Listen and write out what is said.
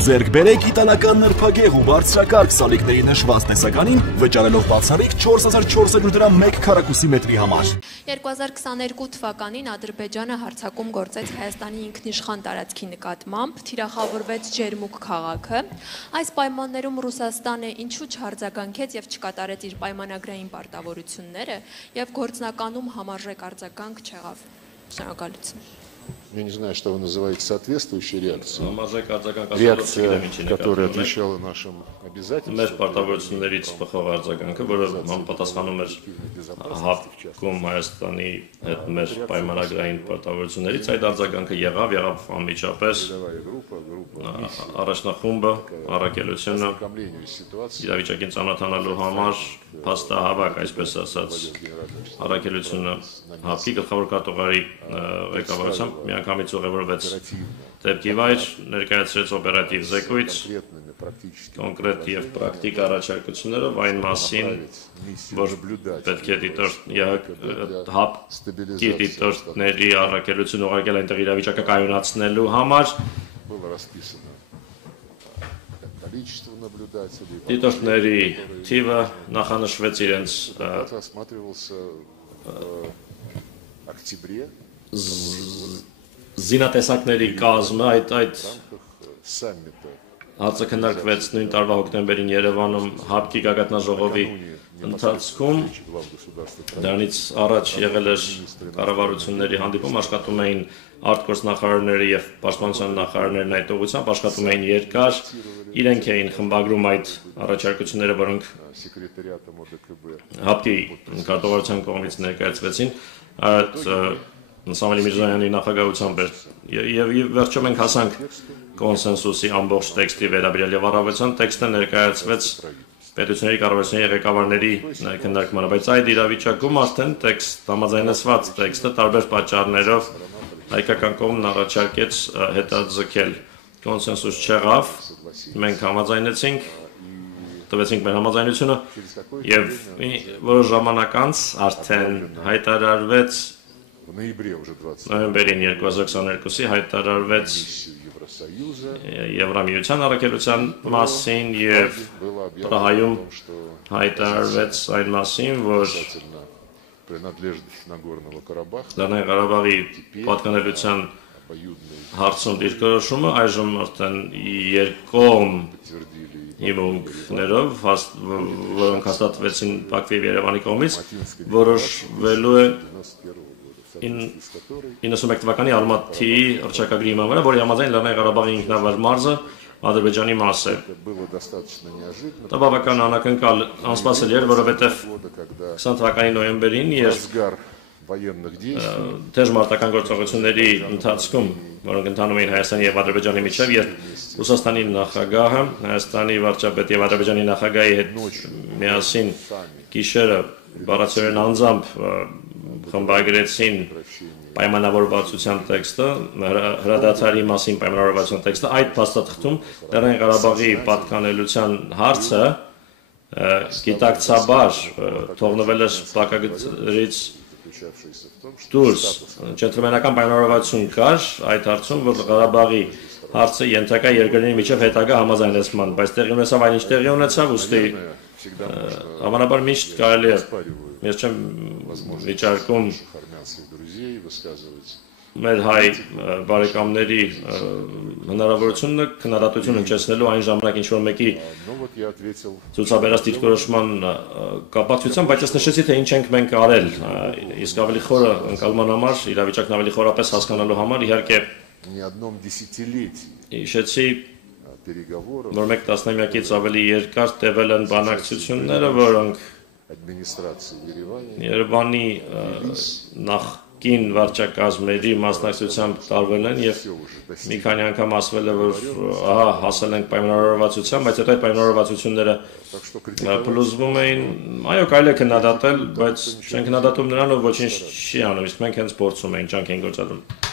Ձեռք բերեք իտալական նրբագեղ ու բարձրակարգ սալիկների նշված տեսականին, վճարելով բացառիկ 4400 դրամ 1 քառակուսի մետրի համար։ 2022 թվականին Ադրբեջանը հարձակում գործեց Հայաստանի ինքնիշխան տարածքի նկատմամբ, թիրախավորվեց Ջերմուկ քաղաքը։ Այս պայմաններում Ռուսաստանը ինչու չարձագանքեց եւ չկատարեց իր պայմանագրային պարտավորությունները եւ գործնականում համարժեք արձագանք չեղավ։ Շնորհակալություն։ Я не знаю, что вы называете соответствующей реакцией. Реакция, которая отвечала нашим обязательствам. Մեր պարտավորություններից փոխող արձագանքը, որը համապատասխանում էր հապկում Հայաստանի հետ մեր պայմանագրային պարտավորություններից, այդ արձագանքը եղավ անմիջապես առաջնախումբը, առաքելությունը իրավիճակին ծանոթանալու համար փաստահավաք, այսպես ասած, առաքելությունը հապկի գլխավոր քարտուղարի ղեկավարությամբ միանգամից ուղևորվեց դեպքի վայր, ներկայացրեց օպերատիվ զեկույց, կոնկրետ եւ պրակտիկ առաջարկություններով այն մասին, որ պետք է հապկի դիտորդների առաքելություն ուղարկել այնտեղ իրավիճակը կայունացնելու համար, դիտորդների թիվը նախանշվեց իրենց զինատեսակների կազմը, այդ հարցը քննարկվեց նույն տարվա հոկտեմբերին Երևանում հապկի գագաթնաժողովի ընթացքում, դրանից առաջ եղել էր կառավարությունների հանդիպում, աշխատում էին արտգործնախարարները եւ պաշտպանության նախարարներն այդ ուղղությամբ, աշխատում էին երկար, իրենք էին խմբագրում այդ առաջարկությունները, որոնք հապկի կառավարության կողմից ներկայացվեցին, Սամվելի Միրզոյանի նախագահությամբ եւ վերջում մենք հասանք կոնսենսուսի ամբողջ տեքստի վերաբերյալ եւ առավելության տեքստը ներկայացվեց պետությունների կառավարությունների ղեկավարների քննարկմանը, բայց այդ իրավիճակում արդեն տեքստ համաձայնեցված տեքստը տարբեր պատճառներով հայկական կողմն առաջարկեց հետաձգել, կոնսենսուս չեղավ, մենք համաձայնեցինք, տվեցինք մեր համաձայնությունը եւ որոշ ժամանակ անց արդեն հայտարարվեց նոյեմբերին 2022-ի հայտարարվեց Եվրամիության առաքելության մասին եւ Պրահայում հայտարարվեց այն մասին, որ Լեռնային Ղարաբաղի պատկանելիության հարցում դիրքորոշումը այժմ արդեն երկկողմ հիմունքներով, որոնք հաստատվեցին Բաքվի եւ Երևանի կողմից, որոշվելու է 91 թվականի Ալմատիի հռչակագրի հիման վրա, որի համաձայն Լեռնային Ղարաբաղի ինքնավար մարզը Ադրբեջանի մաս է։ Դա բավական անակնկալ անսպասելի էր, որովհետև 20 թվականի նոյեմբերին թեժ մարտական գործողությունների ընթացքում, որոնք ընթանում էին Հայաստանի եւ Ադրբեջանի միջև, երբ Ռուսաստանի նախագահը Հայաստանի վարչապետի եւ Ադրբեջանի նախագահի հետ միասին գիշերը բառացիորեն անձամբ խմբագրեցին պայմանավորվածության տեքստը, հրադադարի մասին պայմանավորվածության տեքստը, այդ փաստաթղթում Լեռնային Ղարաբաղի պատկանելության հարցը գիտակցաբար թողնվել է փակագծից դուրս, ջենտլմենական պայմանավորվածություն կար այդ հարցում, որ Ղարաբաղի հարցը ենթակա երկրների միջև հետագա համաձայնեցման, բայց տեղի ունեցավ այնինչ տեղի ունեցավ, ուստի հավանաբար միշտ կարելի է, ես չեմ վիճարկում մեր հայ բարեկամների հնարավորությունը քննադատություն հնչեցնելու այն ժամանակ ինչ-որ մեկի ցուցաբերած դիրքորոշման կապակցությամբ, բայց ես նշեցի, թե ինչ ենք մենք արել, իսկ ավելի խորը ընկալման համար, իրավիճակն ավելի խորապես հասկանալու համար, իհարկե հիշեցի, որ մեկ տասնամյակից ավելի երկար տևել են բանակցությունները, որոնք Երևանի նախկին վարչակազմերի մասնակցությամբ տարվել են եւ մի քանի անգամ ասվել է, որ հասել ենք պայմանավորվածության, բայց այդ պայմանավորվածությունները փլուզվում էին, այո, կարելի է քննադատել, բայց չեն քննադատում նրան, ով ոչինչ չի անում, իսկ մենք հենց փորձում ենք, ջանք ենք գործադրում։